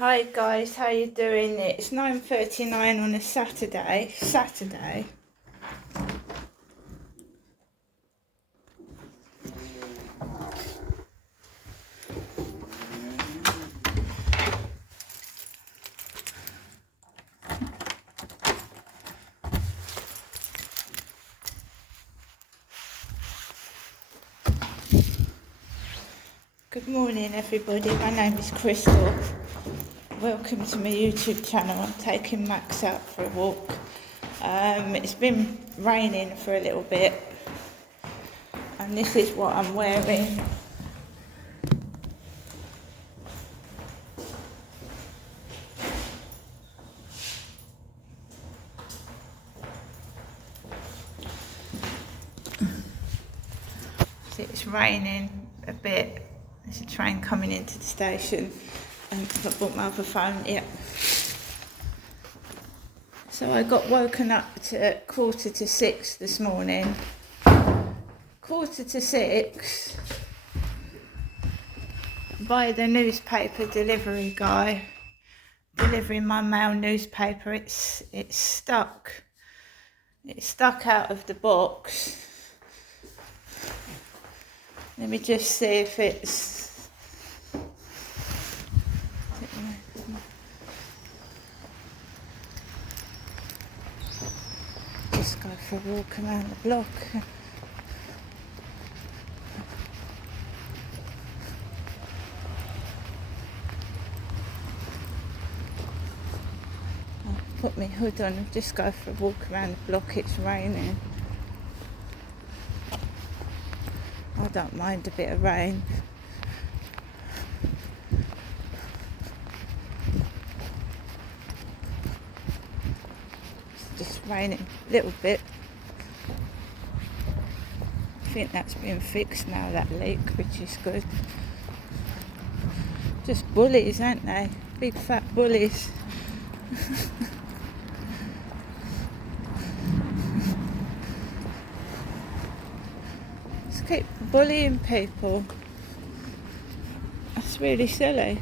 Hi guys, how you doing? It's 9:39 on a Saturday. Good morning everybody, my name is Crystal. Welcome to my YouTube channel. I'm taking Max out for a walk. It's been raining for a little bit and this is what I'm wearing. It's raining a bit. There's a train coming into the station and I've bought my other phone yet. So I got woken up at 5:45 this morning. 5:45 by the newspaper delivery guy delivering my mail newspaper. It's stuck. It's stuck out of the box. Let me just see if it's... Just go for a walk around the block. I'll put my hood on and just go for a walk around the block. It's raining. I don't mind a bit of rain. It's just raining a little bit. I think that's been fixed now, that leak, which is good. Just bullies, aren't they? Big fat bullies. Just keep bullying people. That's really silly.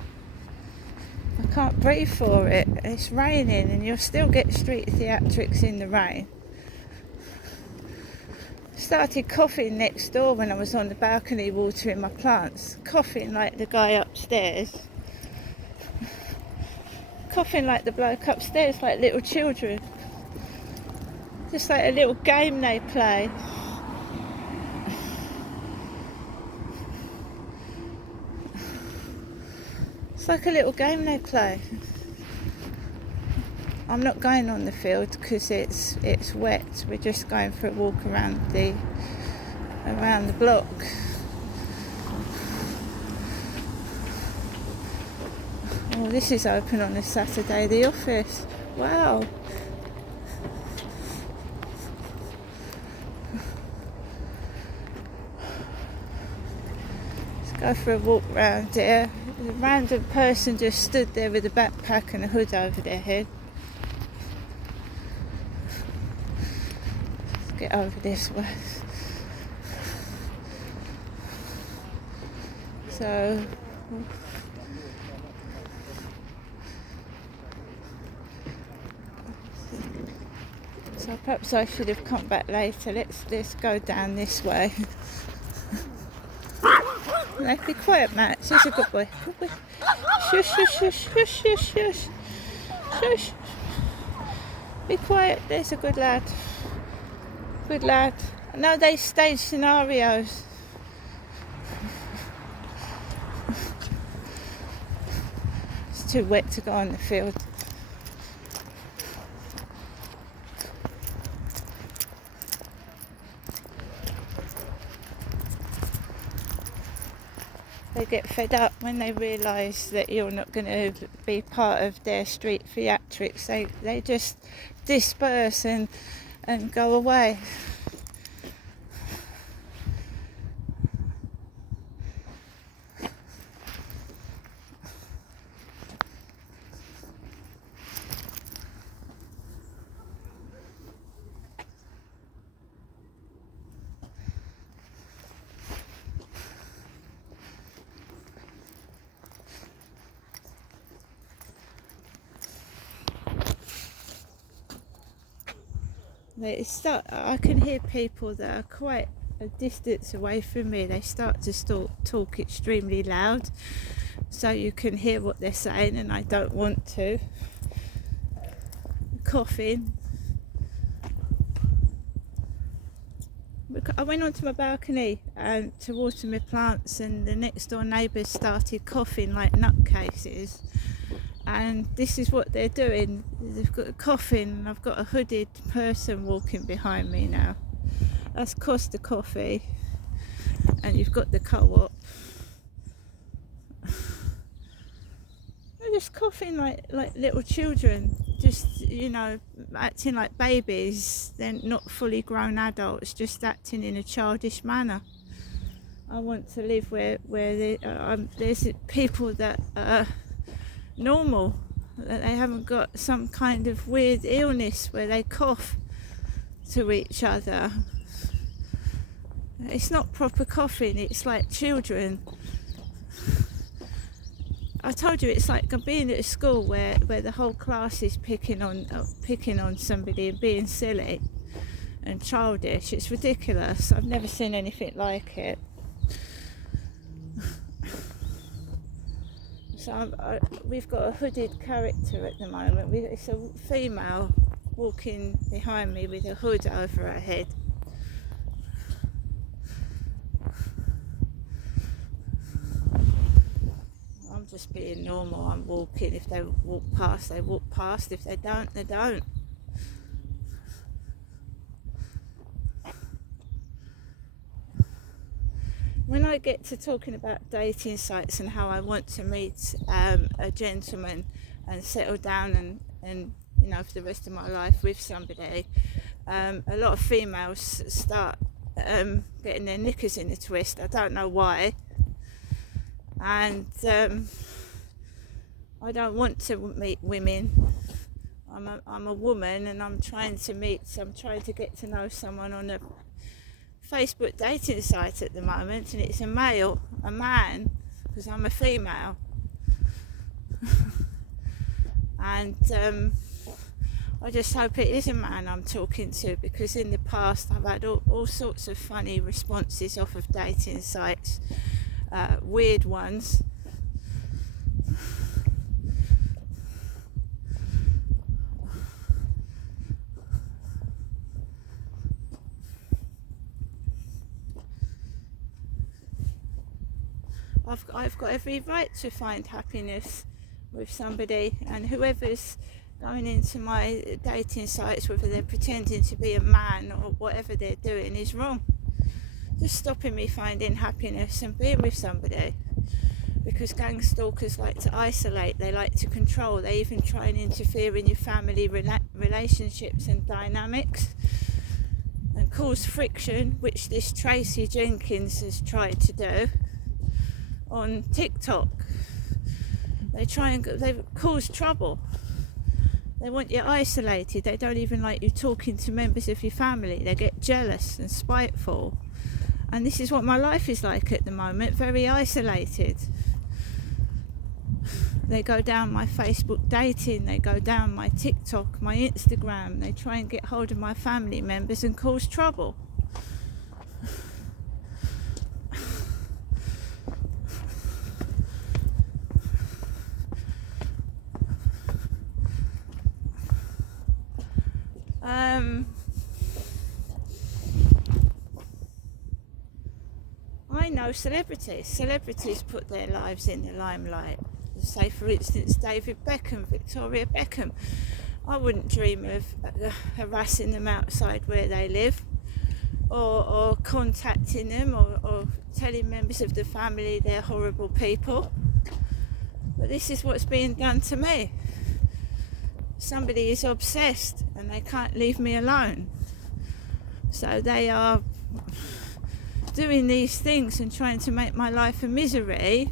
I can't breathe for it. It's raining and you'll still get street theatrics in the rain. Started coughing next door when I was on the balcony watering my plants. Coughing like the guy upstairs. Coughing like the bloke upstairs, like little children. Just like a little game they play. It's like a little game they play. I'm not going on the field because it's wet. We're just going for a walk around the block. Oh, this is open on a Saturday, the office. Wow. Let's go for a walk around here. A random person just stood there with a backpack and a hood over their head. Let's get over this way. So perhaps I should have come back later. Let's go down this way. No, be quiet, Max. He's a good boy. Good boy. Shush, shush, shush, shush, shush, shush. Shush. Be quiet. There's a good lad. Good lad. I know they stage scenarios. It's too wet to go on the field. They get fed up when they realise that you're not going to be part of their street theatrics. They just disperse and go away. I can hear people that are quite a distance away from me. They start to talk extremely loud, so you can hear what they're saying, and I don't want to. Coughing. I went onto my balcony to water my plants, and the next door neighbours started coughing like nutcases. And this is what they're doing. They've got a coughing, and I've got a hooded person walking behind me now. That's Costa Coffee, and you've got the Co-op. They're just coughing like little children, just acting like babies. They're not fully grown adults, just acting in a childish manner. I want to live where there's people that are normal, that they haven't got some kind of weird illness where they cough to each other. It's not proper coughing, it's like children. I told you, it's like being at a school where the whole class is picking on somebody and being silly and childish. It's ridiculous. I've never seen anything like it. So we've got a hooded character at the moment. It's a female walking behind me with a hood over her head. I'm just being normal. I'm walking. If they walk past, they walk past. If they don't, they don't. When I get to talking about dating sites and how I want to meet a gentleman and settle down and for the rest of my life with somebody, a lot of females start getting their knickers in a twist. I don't know why. And I don't want to meet women. I'm a woman, and I'm trying to get to know someone on a Facebook dating site at the moment, and it's a man, because I'm a female. And I just hope it is a man I'm talking to, because in the past I've had all sorts of funny responses off of dating sites, weird ones. I've got every right to find happiness with somebody, and whoever's going into my dating sites, whether they're pretending to be a man or whatever they're doing, is wrong. Just stopping me finding happiness and being with somebody, because gang stalkers like to isolate, they like to control, they even try and interfere in your family relationships and dynamics and cause friction, which this Tracy Jenkins has tried to do on TikTok. They cause trouble. They want you isolated. They don't even like you talking to members of your family. They get jealous and spiteful. And this is what my life is like at the moment, very isolated. They go down my Facebook dating, they go down my TikTok, my Instagram. They try and get hold of my family members and cause trouble. I know celebrities put their lives in the limelight. Say, for instance, David Beckham, Victoria Beckham. I wouldn't dream of harassing them outside where they live, or contacting them, or telling members of the family they're horrible people. But this is what's being done to me. Somebody is obsessed and they can't leave me alone. So they are doing these things and trying to make my life a misery.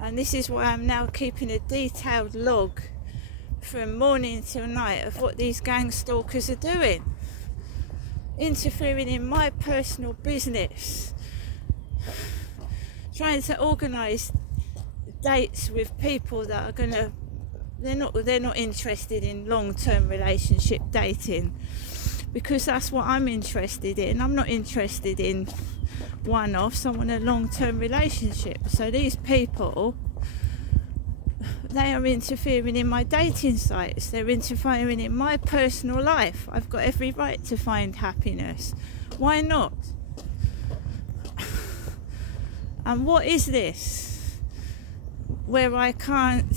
And this is why I'm now keeping a detailed log from morning till night of what these gang stalkers are doing. Interfering in my personal business. Trying to organise dates with people that are gonna... They're not interested in long-term relationship dating, because that's what I'm interested in. I'm not interested in one-offs. I want a long-term relationship. So these people, they are interfering in my dating sites. They're interfering in my personal life. I've got every right to find happiness. Why not? And what is this? Where I can't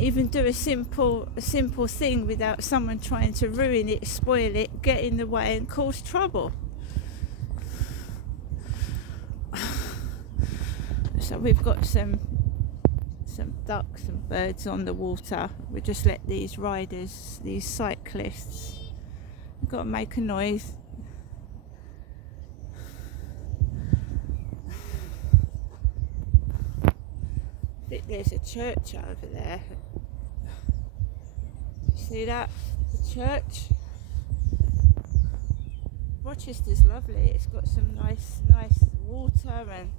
even do a simple thing without someone trying to ruin it, spoil it, get in the way and cause trouble. So we've got some ducks and birds on the water. We just let these riders, these cyclists, we've got to make a noise. I think there's a church over there. See that? The church. Rochester's lovely. It's got some nice water and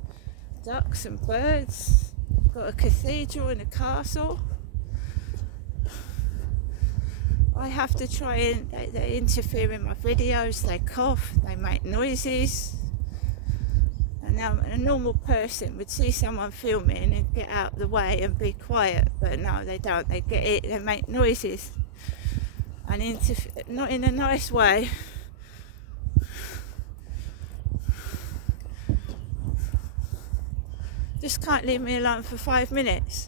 ducks and birds. It's got a cathedral and a castle. I have to try and they interfere in my videos. They cough. They make noises. And now a normal person would see someone filming and get out of the way and be quiet, but no, they don't. They get it. They make noises and not in a nice way. Just can't leave me alone for 5 minutes.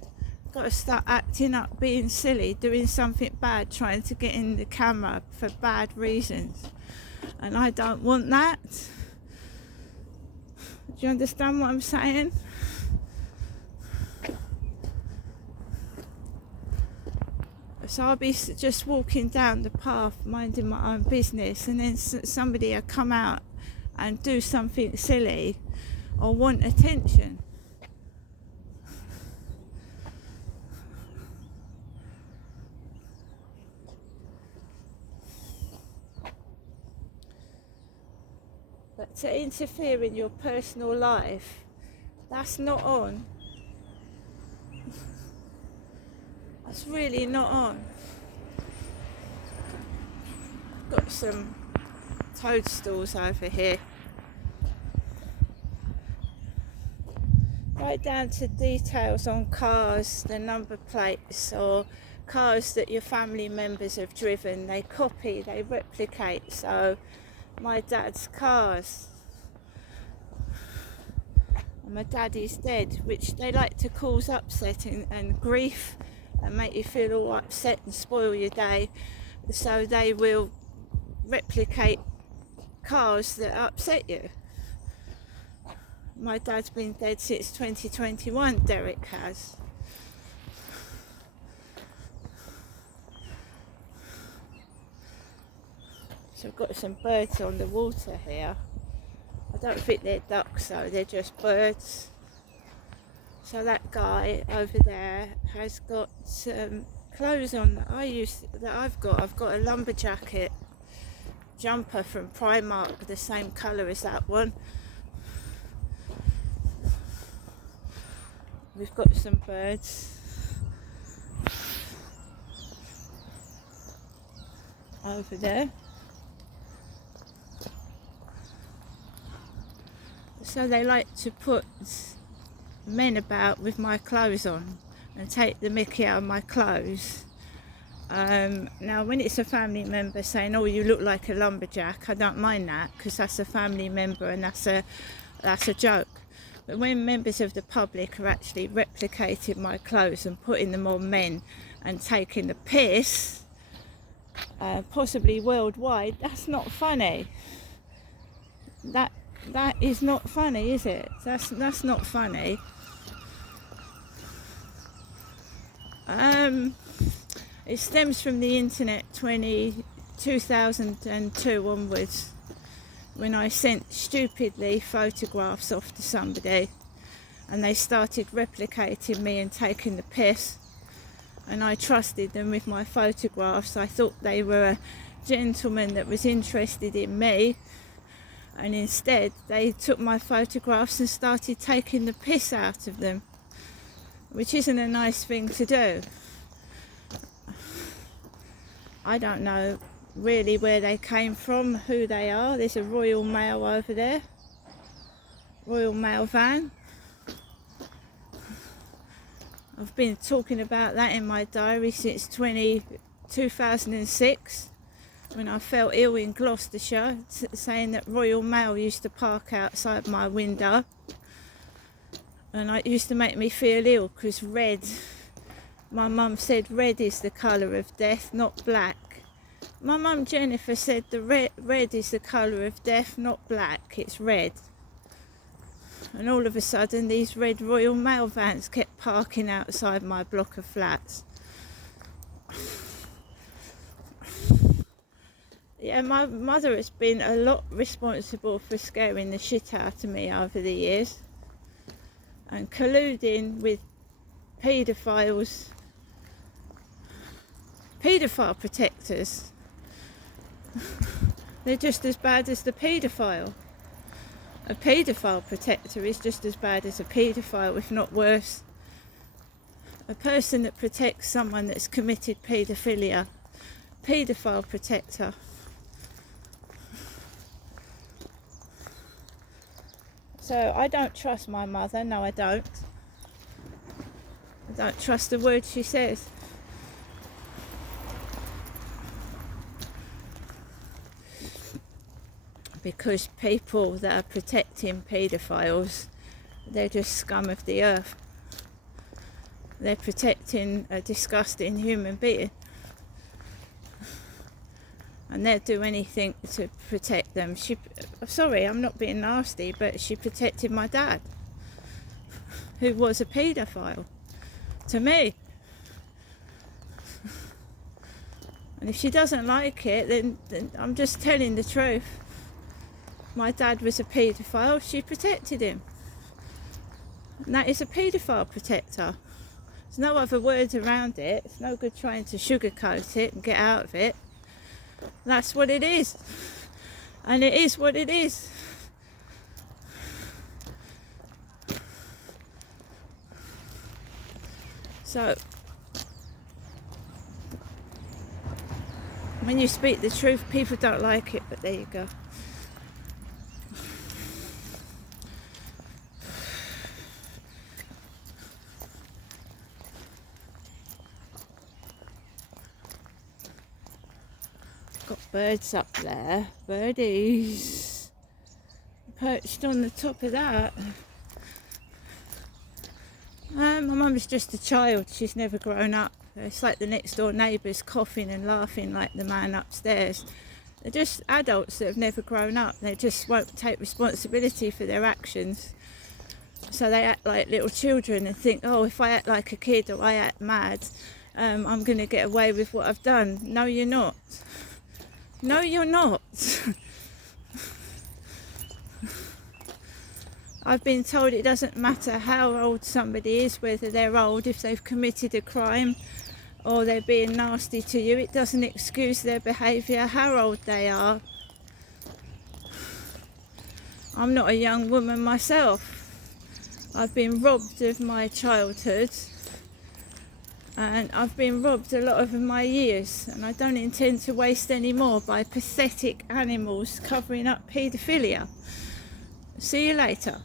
Got to start acting up, being silly, doing something bad, trying to get in the camera for bad reasons, and I don't want that. Do you understand what I'm saying? So I'll be just walking down the path, minding my own business, and then somebody will come out and do something silly or want attention. But to interfere in your personal life, that's not on. That's really not on. Got some toadstools over here. Right down to details on cars, the number plates, or cars that your family members have driven. They copy, they replicate. So my dad's cars, and my daddy's dead, which they like to cause upset and grief and make you feel all upset and spoil your day. So they will replicate cars that upset you. My dad's been dead since 2021, Derek has. So I've got some birds on the water here. I don't think they're ducks though, they're just birds. So that guy over there has got some clothes on that I've got. I've got a lumberjacket jumper from Primark, the same colour as that one. We've got some birds over there. So they like to put men about with my clothes on and take the mickey out of my clothes. Now when it's a family member saying, oh, you look like a lumberjack, I don't mind that, because that's a family member and that's a joke. But when members of the public are actually replicating my clothes and putting them on men and taking the piss, possibly worldwide, that's not funny. That is not funny, is it? That's not funny. It stems from the internet 2002 onwards, when I sent stupidly photographs off to somebody and they started replicating me and taking the piss, and I trusted them with my photographs. I thought they were a gentleman that was interested in me, and instead they took my photographs and started taking the piss out of them, which isn't a nice thing to do. I don't know really where they came from, who they are. There's a Royal Mail over there, Royal Mail van. I've been talking about that in my diary since 2006 when I fell ill in Gloucestershire, saying that Royal Mail used to park outside my window, and it used to make me feel ill because red, my mum said red is the colour of death, not black. My mum Jennifer said the red is the colour of death, not black, it's red. And all of a sudden these red Royal Mail vans kept parking outside my block of flats. Yeah, my mother has been a lot responsible for scaring the shit out of me over the years and colluding with paedophile protectors. They're just as bad as the paedophile. A paedophile protector is just as bad as a paedophile, if not worse. A person that protects someone that's committed paedophilia, paedophile protector. So I don't trust my mother, no I don't. I don't trust the word she says. Because people that are protecting paedophiles, they're just scum of the earth. They're protecting a disgusting human being. And they'll do anything to protect them. Sorry, I'm not being nasty, but she protected my dad, who was a paedophile, to me. And if she doesn't like it, then I'm just telling the truth. My dad was a paedophile, she protected him. And that is a paedophile protector. There's no other words around it. It's no good trying to sugarcoat it and get out of it. That's what it is. And it is what it is. So, when you speak the truth, people don't like it, but there you go. Got birds up there, birdies perched on the top of that. My mum's just a child, she's never grown up. It's like the next door neighbours coughing and laughing like the man upstairs. They're just adults that have never grown up. They just won't take responsibility for their actions. So they act like little children and think, oh, if I act like a kid or I act mad, I'm going to get away with what I've done. No, you're not. No, you're not. I've been told it doesn't matter how old somebody is, whether they're old, if they've committed a crime or they're being nasty to you, it doesn't excuse their behaviour, how old they are. I'm not a young woman myself. I've been robbed of my childhood and I've been robbed a lot of my years, and I don't intend to waste any more by pathetic animals covering up paedophilia. See you later.